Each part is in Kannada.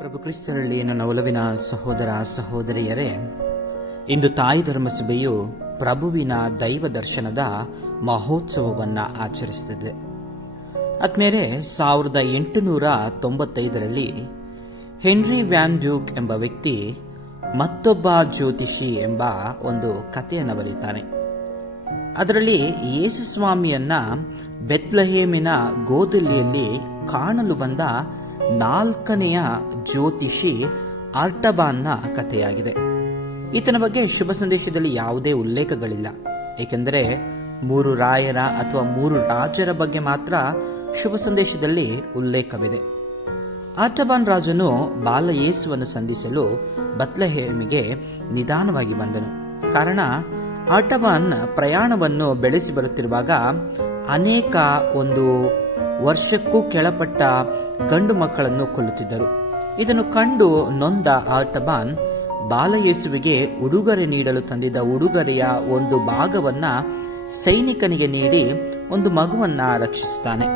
ಪ್ರಭು ಕ್ರಿಸ್ತರಲ್ಲಿ ನನ್ನ ಒಲವಿನ ಸಹೋದರ ಸಹೋದರಿಯರೇ, ಇಂದು ತಾಯಿ ಧರ್ಮಸಭೆಯು ಪ್ರಭುವಿನ ದೈವ ದರ್ಶನದ ಮಹೋತ್ಸವವನ್ನು ಆಚರಿಸುತ್ತಿದೆ. ಆದ್ಮೇಲೆ ಸಾವಿರದ ಎಂಟುನೂರ ತೊಂಬತ್ತೈದರಲ್ಲಿ ಹೆನ್ರಿ ವ್ಯಾನ್ ಡ್ಯೂಕ್ ಎಂಬ ವ್ಯಕ್ತಿ ಮತ್ತೊಬ್ಬ ಜ್ಯೋತಿಷಿ ಎಂಬ ಒಂದು ಕಥೆಯನ್ನು ಬರೀತಾನೆ. ಅದರಲ್ಲಿ ಯೇಸುಸ್ವಾಮಿಯನ್ನ ಬೆತ್ಲಹೇಮಿನ ಗೋದಲಿಯಲ್ಲಿ ಕಾಣಲು ಬಂದ ನಾಲ್ಕನೆಯ ಜ್ಯೋತಿಷಿ ಆರ್ಟಬಾನ್ನ ಕಥೆಯಾಗಿದೆ. ಈತನ ಬಗ್ಗೆ ಶುಭ ಸಂದೇಶದಲ್ಲಿ ಯಾವುದೇ ಉಲ್ಲೇಖಗಳಿಲ್ಲ. ಏಕೆಂದರೆ ಮೂರು ರಾಯರ ಅಥವಾ ಮೂರು ರಾಜರ ಬಗ್ಗೆ ಮಾತ್ರ ಶುಭ ಸಂದೇಶದಲ್ಲಿ ಉಲ್ಲೇಖವಿದೆ. ಆಟಬಾನ್ ರಾಜನು ಬಾಲ ಯೇಸುವನ್ನು ಸಂಧಿಸಲು ಬತ್ಲಹೇಮಿಗೆ ನಿಧಾನವಾಗಿ ಬಂದನು. ಕಾರಣ ಆಟಬಾನ್ ಪ್ರಯಾಣವನ್ನು ಬೆಳೆಸಿ ಬರುತ್ತಿರುವಾಗ ಅನೇಕ ಒಂದು ವರ್ಷಕ್ಕೂ ಕೆಳಪಟ್ಟ ಗಂಡು ಮಕ್ಕಳನ್ನು ಕೊಲ್ಲುತ್ತಿದ್ದರು. ಇದನ್ನು ಕಂಡು ನೊಂದ ಆಟಬಾನ್ ಬಾಲಯೇಸುವಿಗೆ ಉಡುಗೊರೆ ನೀಡಲು ತಂದಿದ್ದ ಉಡುಗೊರೆಯ ಒಂದು ಭಾಗವನ್ನ ಸೈನಿಕನಿಗೆ ನೀಡಿ ಒಂದು ಮಗುವನ್ನ ರಕ್ಷಿಸುತ್ತಾನೆ.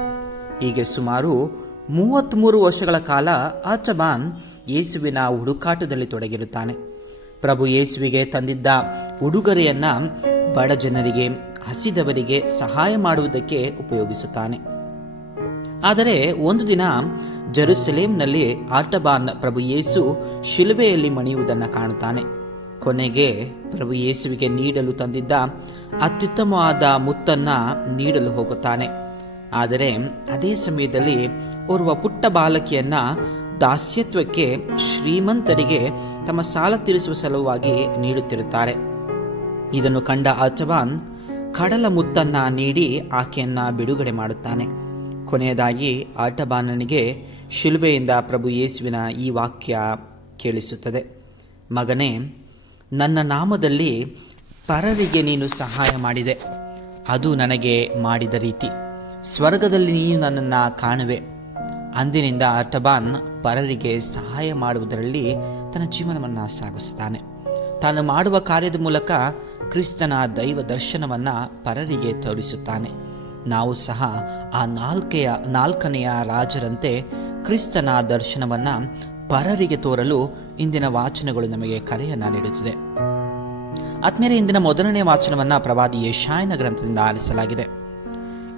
ಹೀಗೆ ಸುಮಾರು ಮೂವತ್ತ್ಮೂರು ವರ್ಷಗಳ ಕಾಲ ಆಚಬಾನ್ ಯೇಸುವಿನ ಹುಡುಕಾಟದಲ್ಲಿ ತೊಡಗಿರುತ್ತಾನೆ. ಪ್ರಭು ಯೇಸುವಿಗೆ ತಂದಿದ್ದ ಉಡುಗೊರೆಯನ್ನು ಬಡ ಜನರಿಗೆ, ಹಸಿದವರಿಗೆ ಸಹಾಯ ಮಾಡುವುದಕ್ಕೆ ಉಪಯೋಗಿಸುತ್ತಾನೆ. ಆದರೆ ಒಂದು ದಿನ ಜೆರುಸಲೇಂನಲ್ಲಿ ಆಟಬಾನ್ ಪ್ರಭು ಯೇಸು ಶಿಲುಬೆಯಲ್ಲಿ ಮಣಿಯುವುದನ್ನು ಕಾಣುತ್ತಾನೆ. ಕೊನೆಗೆ ಪ್ರಭು ಯೇಸುವಿಗೆ ನೀಡಲು ತಂದಿದ್ದ ಅತ್ಯುತ್ತಮವಾದ ಮುತ್ತನ್ನ ನೀಡಲು ಹೋಗುತ್ತಾನೆ. ಆದರೆ ಅದೇ ಸಮಯದಲ್ಲಿ ಓರ್ವ ಪುಟ್ಟ ಬಾಲಕಿಯನ್ನ ದಾಸ್ಯತ್ವಕ್ಕೆ ಶ್ರೀಮಂತರಿಗೆ ತಮ್ಮ ಸಾಲ ತೀರಿಸುವ ಸಲುವಾಗಿ ನೀಡುತ್ತಿರುತ್ತಾರೆ. ಇದನ್ನು ಕಂಡ ಆಚಬಾನ್ ಕಡಲ ಮುತ್ತನ್ನ ನೀಡಿ ಆಕೆಯನ್ನ ಬಿಡುಗಡೆ ಮಾಡುತ್ತಾನೆ. ಕೊನೆಯದಾಗಿ ಆಟಬಾನನಿಗೆ ಶಿಲುಬೆಯಿಂದ ಪ್ರಭು ಯೇಸುವಿನ ಈ ವಾಕ್ಯ ಕೇಳಿಸುತ್ತದೆ. ಮಗನೇ, ನನ್ನ ನಾಮದಲ್ಲಿ ಪರರಿಗೆ ನೀನು ಸಹಾಯ ಮಾಡಿದೆ. ಅದು ನನಗೆ ಮಾಡಿದ ರೀತಿ. ಸ್ವರ್ಗದಲ್ಲಿ ನೀನು ನನ್ನನ್ನು ಕಾಣುವೆ. ಅಂದಿನಿಂದ ಆಟಬಾನ್ ಪರರಿಗೆ ಸಹಾಯ ಮಾಡುವುದರಲ್ಲಿ ತನ್ನ ಜೀವನವನ್ನು ಸಾಗಿಸುತ್ತಾನೆ. ತಾನು ಮಾಡುವ ಕಾರ್ಯದ ಮೂಲಕ ಕ್ರಿಸ್ತನ ದೈವ ದರ್ಶನವನ್ನು ಪರರಿಗೆ ತೋರಿಸುತ್ತಾನೆ. ನಾವು ಸಹ ಆ ನಾಲ್ಕೆಯ, ನಾಲ್ಕನೆಯ ರಾಜರಂತೆ ಕ್ರಿಸ್ತನ ದರ್ಶನವನ್ನು ಪರರಿಗೆ ತೋರಲು ಇಂದಿನ ವಾಚನಗಳು ನಮಗೆ ಕರೆಯನ್ನು ನೀಡುತ್ತದೆ. ಆದ್ಮೇಲೆ ಇಂದಿನ ಮೊದಲನೇ ವಾಚನವನ್ನು ಪ್ರವಾದಿ ಯಶಾಯನ ಗ್ರಂಥದಿಂದ ಆರಿಸಲಾಗಿದೆ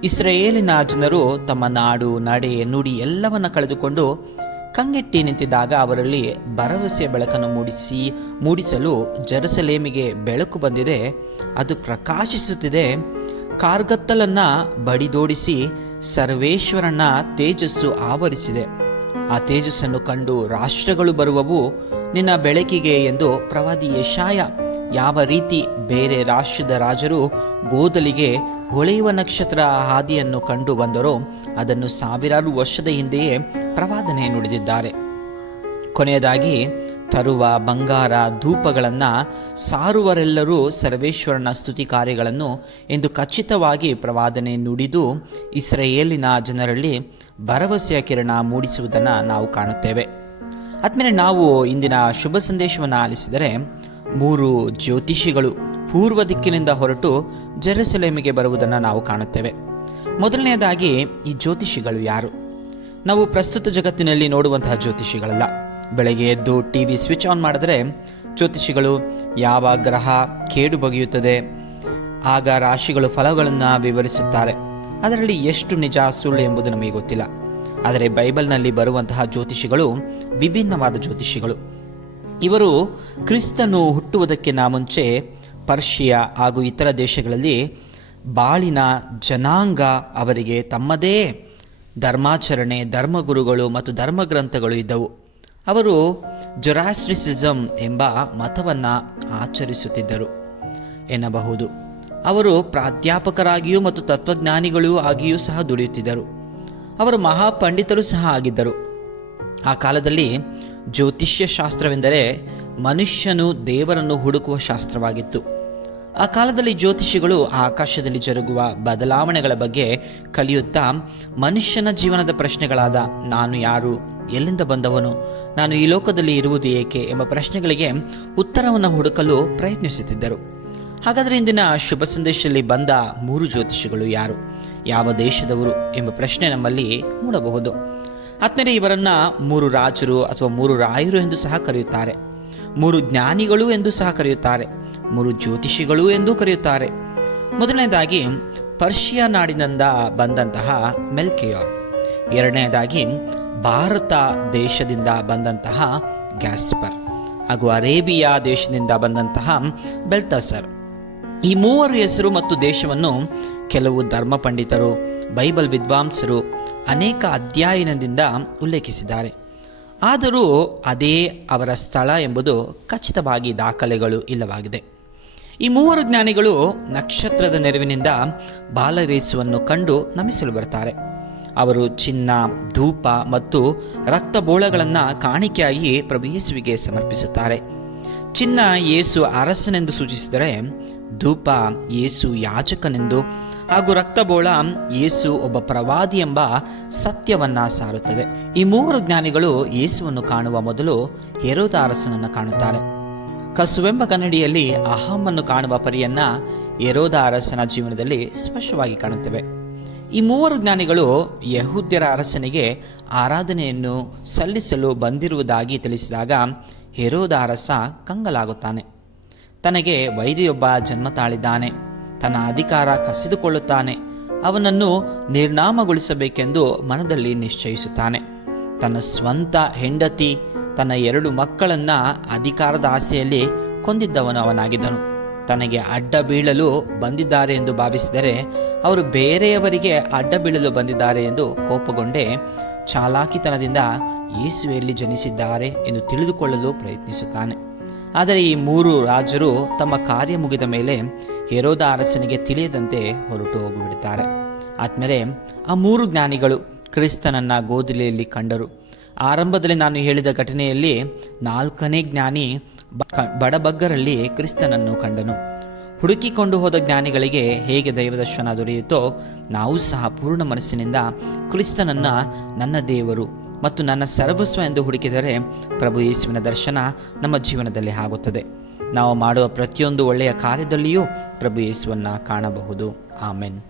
ಇಸ್ರೇಲಿನ ಜನರು ತಮ್ಮ ನಾಡು, ನಡೆ, ನುಡಿ ಎಲ್ಲವನ್ನ ಕಳೆದುಕೊಂಡು ಕಂಗೆಟ್ಟಿ ನಿಂತಿದ್ದಾಗ ಅವರಲ್ಲಿ ಭರವಸೆಯ ಬೆಳಕನ್ನು ಮೂಡಿಸಿ, ಮೂಡಿಸಲು ಜೆರುಸಲೇಮಿಗೆ ಬೆಳಕು ಬಂದಿದೆ. ಅದು ಪ್ರಕಾಶಿಸುತ್ತಿದೆ. ಕಾರ್ಗತ್ತಲನ್ನ ಬಡಿದೋಡಿಸಿ ಸರ್ವೇಶ್ವರನ ತೇಜಸ್ಸು ಆವರಿಸಿದೆ. ಆ ತೇಜಸ್ಸನ್ನು ಕಂಡು ರಾಷ್ಟ್ರಗಳು ಬರುವವು, ನಿನ್ನ ಬೆಳಕಿಗೆ ಎಂದು ಪ್ರವಾದಿ ಯಶಾಯ, ಯಾವ ರೀತಿ ಬೇರೆ ರಾಷ್ಟ್ರದ ರಾಜರು ಗೋದಲಿಗೆ ಹೊಳೆಯುವ ನಕ್ಷತ್ರ ಹಾದಿಯನ್ನು ಕಂಡು ಬಂದರೋ, ಅದನ್ನು ಸಾವಿರಾರು ವರ್ಷದ ಹಿಂದೆಯೇ ಪ್ರವಾದನೆ ನುಡಿದಿದ್ದಾರೆ. ಕೊನೆಯದಾಗಿ ತರುವ ಬಂಗಾರ ಧೂಪಗಳನ್ನು ಸಾರುವರೆಲ್ಲರೂ ಸರ್ವೇಶ್ವರನ ಸ್ತುತಿ ಕಾರ್ಯಗಳನ್ನು ಎಂದು ಖಚಿತವಾಗಿ ಪ್ರವಾದನೆ ನುಡಿದು ಇಸ್ರೇಲಿನ ಜನರಲ್ಲಿ ಭರವಸೆಯ ಕಿರಣ ಮೂಡಿಸುವುದನ್ನು ನಾವು ಕಾಣುತ್ತೇವೆ. ಆದಮೇಲೆ ನಾವು ಇಂದಿನ ಶುಭ ಸಂದೇಶವನ್ನು ಆಲಿಸಿದರೆ ಮೂರು ಜ್ಯೋತಿಷಿಗಳು ಪೂರ್ವ ದಿಕ್ಕಿನಿಂದ ಹೊರಟು ಜೆರುಸಲೇಮಿಗೆ ಬರುವುದನ್ನು ನಾವು ಕಾಣುತ್ತೇವೆ. ಮೊದಲನೆಯದಾಗಿ ಈ ಜ್ಯೋತಿಷಿಗಳು ಯಾರು? ನಾವು ಪ್ರಸ್ತುತ ಜಗತ್ತಿನಲ್ಲಿ ನೋಡುವಂತಹ ಜ್ಯೋತಿಷಿಗಳಲ್ಲ. ಬೆಳಗ್ಗೆ ಎದ್ದು ಟಿ ವಿ ಸ್ವಿಚ್ ಆನ್ ಮಾಡಿದ್ರೆ ಜ್ಯೋತಿಷಿಗಳು ಯಾವ ಗ್ರಹ ಕೇಡು ಬಗೆಯುತ್ತದೆ, ಆಗ ರಾಶಿಗಳು ಫಲಗಳನ್ನು ವಿವರಿಸುತ್ತಾರೆ. ಅದರಲ್ಲಿ ಎಷ್ಟು ನಿಜ ಸುಳ್ಳು ಎಂಬುದು ನಮಗೆ ಗೊತ್ತಿಲ್ಲ. ಆದರೆ ಬೈಬಲ್ನಲ್ಲಿ ಬರುವಂತಹ ಜ್ಯೋತಿಷಿಗಳು ವಿಭಿನ್ನವಾದ ಜ್ಯೋತಿಷಿಗಳು. ಇವರು ಕ್ರಿಸ್ತನು ಹುಟ್ಟುವುದಕ್ಕಿಂತ ಮುಂಚೆ ಪರ್ಷಿಯಾ ಹಾಗೂ ಇತರ ದೇಶಗಳಲ್ಲಿ ಬಾಳಿನ ಜನಾಂಗ ಅವರಿಗೆ ತಮ್ಮದೇ ಧರ್ಮಾಚರಣೆ, ಧರ್ಮಗುರುಗಳು ಮತ್ತು ಧರ್ಮಗ್ರಂಥಗಳು ಇದ್ದವು. ಅವರು ಜೊರಾಸ್ಟ್ರಿಸಿಸಮ್ ಎಂಬ ಮತವನ್ನು ಆಚರಿಸುತ್ತಿದ್ದರು ಎನ್ನಬಹುದು. ಅವರು ಪ್ರಾಧ್ಯಾಪಕರಾಗಿಯೂ ಮತ್ತು ತತ್ವಜ್ಞಾನಿಗಳೂ ಆಗಿಯೂ ಸಹ ದುಡಿಯುತ್ತಿದ್ದರು. ಅವರು ಮಹಾಪಂಡಿತರು ಸಹ ಆಗಿದ್ದರು. ಆ ಕಾಲದಲ್ಲಿ ಜ್ಯೋತಿಷ್ಯ ಶಾಸ್ತ್ರವೆಂದರೆ ಮನುಷ್ಯನು ದೇವರನ್ನು ಹುಡುಕುವ ಶಾಸ್ತ್ರವಾಗಿತ್ತು. ಆ ಕಾಲದಲ್ಲಿ ಜ್ಯೋತಿಷಿಗಳು ಆಕಾಶದಲ್ಲಿ ಜರುಗುವ ಬದಲಾವಣೆಗಳ ಬಗ್ಗೆ ಕಲಿಯುತ್ತಾ ಮನುಷ್ಯನ ಜೀವನದ ಪ್ರಶ್ನೆಗಳಾದ ನಾನು ಯಾರು ಎಲ್ಲಿಂದ ಬಂದವನು? ನಾನು ಈ ಲೋಕದಲ್ಲಿ ಇರುವುದು ಏಕೆ ಎಂಬ ಪ್ರಶ್ನೆಗಳಿಗೆ ಉತ್ತರವನ್ನು ಹುಡುಕಲು ಪ್ರಯತ್ನಿಸುತ್ತಿದ್ದರು. ಹಾಗಾದರೆ ಇಂದಿನ ಶುಭ ಸಂದೇಶದಲ್ಲಿ ಬಂದ ಮೂರು ಜ್ಯೋತಿಷಿಗಳು ಯಾರು? ಯಾವ ದೇಶದವರು ಎಂಬ ಪ್ರಶ್ನೆ ನಮ್ಮಲ್ಲಿ ಮೂಡಬಹುದು. ಆತ್ಮೇಲೆ ಇವರನ್ನ ಮೂರು ರಾಜರು ಅಥವಾ ಮೂರು ರಾಯರು ಎಂದು ಸಹ ಕರೆಯುತ್ತಾರೆ. ಮೂರು ಜ್ಞಾನಿಗಳು ಎಂದು ಸಹ ಕರೆಯುತ್ತಾರೆ. ಮೂರು ಜ್ಯೋತಿಷಿಗಳು ಎಂದು ಕರೆಯುತ್ತಾರೆ. ಮೊದಲನೇದಾಗಿ, ಪರ್ಷಿಯಾ ನಾಡಿನಿಂದ ಬಂದಂತಹ ಮೆಲ್ಕೆಯೋರ್. ಎರಡನೇದಾಗಿ ಭಾರತ ದೇಶದಿಂದ ಬಂದಂತಹ ಗ್ಯಾಸ್ಪರ್, ಹಾಗೂ ಅರೇಬಿಯಾ ದೇಶದಿಂದ ಬಂದಂತಹ ಬೆಲ್ತಾಸರ್. ಈ ಮೂವರು ಹೆಸರು ಮತ್ತು ದೇಶವನ್ನು ಕೆಲವು ಧರ್ಮ ಪಂಡಿತರು, ಬೈಬಲ್ ವಿದ್ವಾಂಸರು ಅನೇಕ ಅಧ್ಯಯನದಿಂದ ಉಲ್ಲೇಖಿಸಿದ್ದಾರೆ. ಆದರೂ ಅದೇ ಅವರ ಸ್ಥಳ ಎಂಬುದು ಖಚಿತವಾಗಿ ದಾಖಲೆಗಳು ಇಲ್ಲವಾಗಿದೆ. ಈ ಮೂವರು ಜ್ಞಾನಿಗಳು ನಕ್ಷತ್ರದ ನೆರವಿನಿಂದ ಬಾಲವೇಸುವನ್ನು ಕಂಡು ನಮಿಸಲು ಬರ್ತಾರೆ. ಅವರು ಚಿನ್ನ, ಧೂಪ ಮತ್ತು ರಕ್ತಬೋಳಗಳನ್ನು ಕಾಣಿಕೆಯಾಗಿ ಪ್ರಭು ಯೇಸುವಿಗೆ ಸಮರ್ಪಿಸುತ್ತಾರೆ. ಚಿನ್ನ ಯೇಸು ಅರಸನೆಂದು ಸೂಚಿಸಿದರೆ, ಧೂಪ ಯೇಸು ಯಾಜಕನೆಂದು ಹಾಗೂ ರಕ್ತಬೋಳ ಯೇಸು ಒಬ್ಬ ಪ್ರವಾದಿ ಎಂಬ ಸತ್ಯವನ್ನ ಸಾರುತ್ತದೆ. ಈ ಮೂವರು ಜ್ಞಾನಿಗಳು ಯೇಸುವನ್ನು ಕಾಣುವ ಮೊದಲು ಹೆರೋದ ಅರಸನನ್ನು ಕಾಣುತ್ತಾರೆ. ಕಸುವೆಂಬ ಕನ್ನಡಿಯಲ್ಲಿ ಅಹಮ್ಮನ್ನು ಕಾಣುವ ಪರಿಯನ್ನ ಯರೋದ ಅರಸನ ಜೀವನದಲ್ಲಿ ಸ್ಪಷ್ಟವಾಗಿ ಕಾಣುತ್ತೇವೆ. ಈ ಮೂವರು ಜ್ಞಾನಿಗಳು ಯಹೂದ್ಯರ ಅರಸನಿಗೆ ಆರಾಧನೆಯನ್ನು ಸಲ್ಲಿಸಲು ಬಂದಿರುವುದಾಗಿ ತಿಳಿಸಿದಾಗ ಹೆರೋದ ಅರಸ ಕಂಗಲಾಗುತ್ತಾನೆ. ತನಗೆ ವೈದ್ಯೊಬ್ಬ ಜನ್ಮ ತಾಳಿದ್ದಾನೆ ತನ್ನ ಅಧಿಕಾರ ಕಸಿದುಕೊಳ್ಳುತ್ತಾನೆ. ಅವನನ್ನು ನಿರ್ನಾಮಗೊಳಿಸಬೇಕೆಂದು ಮನದಲ್ಲಿ ನಿಶ್ಚಯಿಸುತ್ತಾನೆ. ತನ್ನ ಸ್ವಂತ ಹೆಂಡತಿ, ತನ್ನ ಎರಡು ಮಕ್ಕಳನ್ನ ಅಧಿಕಾರದ ಆಸೆಯಲ್ಲಿ ಕೊಂದಿದ್ದವನು ಅವನಾಗಿದ್ದನು. ತನಗೆ ಅಡ್ಡ ಬೀಳಲು ಬಂದಿದ್ದಾರೆ ಎಂದು ಭಾವಿಸಿದರೆ ಅವರು ಬೇರೆಯವರಿಗೆ ಅಡ್ಡ ಬೀಳಲು ಬಂದಿದ್ದಾರೆ ಎಂದು ಕೋಪಗೊಂಡೇ ಚಾಲಾಕಿತನದಿಂದ ಯೇಸುವೆಯಲ್ಲಿ ಜನಿಸಿದ್ದಾರೆ ಎಂದು ತಿಳಿದುಕೊಳ್ಳಲು ಪ್ರಯತ್ನಿಸುತ್ತಾನೆ. ಆದರೆ ಈ ಮೂರು ರಾಜರು ತಮ್ಮ ಕಾರ್ಯ ಮುಗಿದ ಮೇಲೆ ಹೆರೋದ ಅರಸನಿಗೆ ತಿಳಿಯದಂತೆ ಹೊರಟು ಹೋಗಿಬಿಡುತ್ತಾರೆ. ಆದ್ಮೇಲೆ ಆ ಮೂರು ಜ್ಞಾನಿಗಳು ಕ್ರಿಸ್ತನನ್ನ ಗೋದಿಲೆಯಲ್ಲಿ ಕಂಡರು. ಆರಂಭದಲ್ಲಿ ನಾನು ಹೇಳಿದ ಘಟನೆಯಲ್ಲಿ ನಾಲ್ಕನೇ ಜ್ಞಾನಿ ಬಡಬಗ್ಗರಲ್ಲಿ ಕ್ರಿಸ್ತನನ್ನು ಕಂಡನು. ಹುಡುಕಿಕೊಂಡು ಹೋದ ಜ್ಞಾನಿಗಳಿಗೆ ಹೇಗೆ ದೈವದರ್ಶನ ದೊರೆಯುತ್ತೋ, ನಾವು ಸಹ ಪೂರ್ಣ ಮನಸ್ಸಿನಿಂದ ಕ್ರಿಸ್ತನನ್ನ ನನ್ನ ದೇವರು ಮತ್ತು ನನ್ನ ಸರ್ವಸ್ವ ಎಂದು ಹುಡುಕಿದರೆ ಪ್ರಭು ಯೇಸುವಿನ ದರ್ಶನ ನಮ್ಮ ಜೀವನದಲ್ಲಿ ಆಗುತ್ತದೆ. ನಾವು ಮಾಡುವ ಪ್ರತಿಯೊಂದು ಒಳ್ಳೆಯ ಕಾರ್ಯದಲ್ಲಿಯೂ ಪ್ರಭು ಯೇಸುವನ್ನು ಕಾಣಬಹುದು. ಆಮೆನ್.